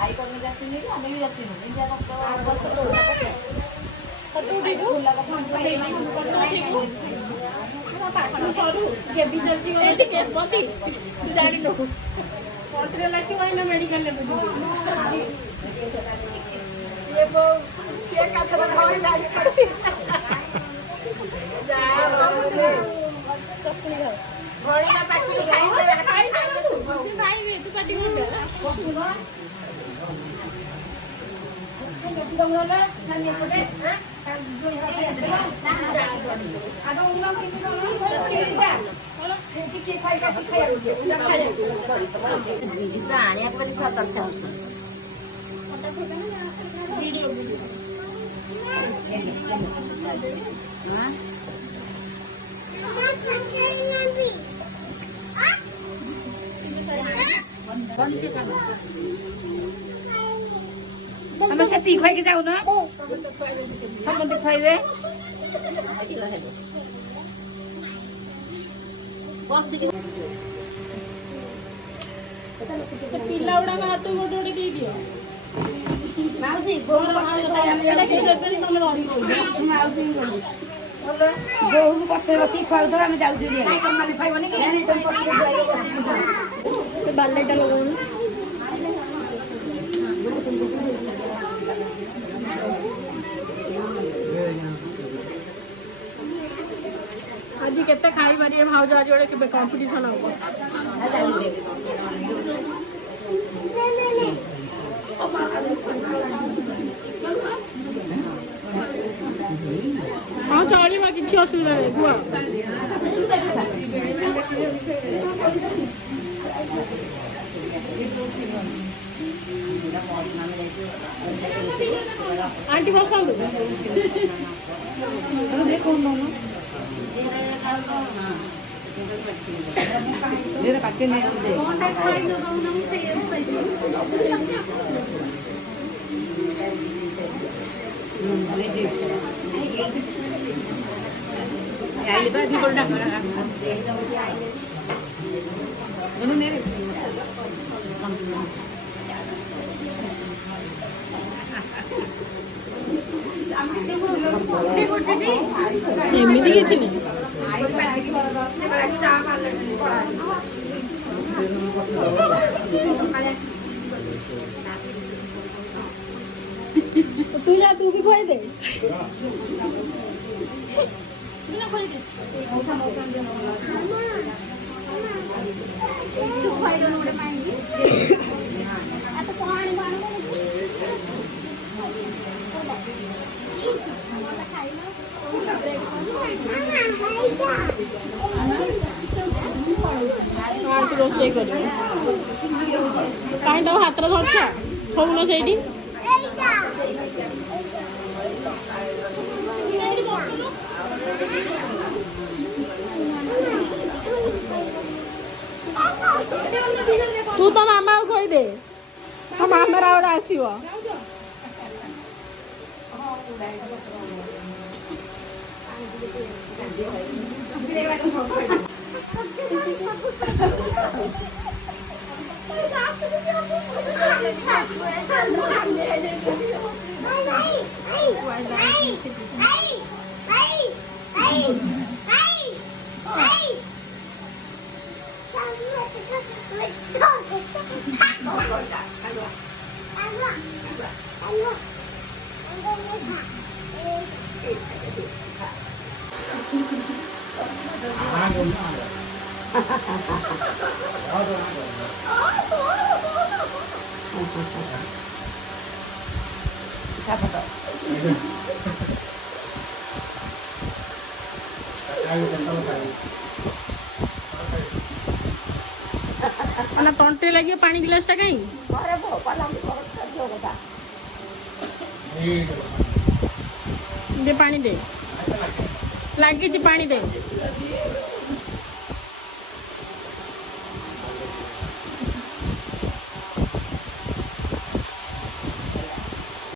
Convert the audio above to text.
आई करने जाती नहीं हमें भी जाती नहीं इंडिया का मेडिकल ଆମେ ସେତିକି ଖୁଆଇକି ଯାଉନ ସମସ୍ତେ ଖୁଆଇବେ ପିଲା ଗୁଡାକ ହାତ ଗୋଟେ ଗୋଟେ ଦେଇଦିଅ ବୋହୂ ପଛରେ ବସିକି ଖୁଆଉଥିବ ଆମେ ଯାଉଛୁ ବାଲେଟା ଲଗାଉନ ଆଜି କେତେ ଖାଇପାରିବେ ଭାଉଜ ଆଜି ଗୋଟେ କେବେ କମ୍ପିଟିସନ ହବ ହଁ ଚଳିବ କିଛି ଅସୁବିଧା ନାହିଁ କୁହ आंटी बसाओ एमती किसी नहीं तू जा तू भी खोई दे रोषे कर कहीं हाथ धरछ होन से तू तो मामा को कही दे तो मामा आसो तंटे लगे पानी गिलास टा कहीं दे पानी दे लागी पानी दे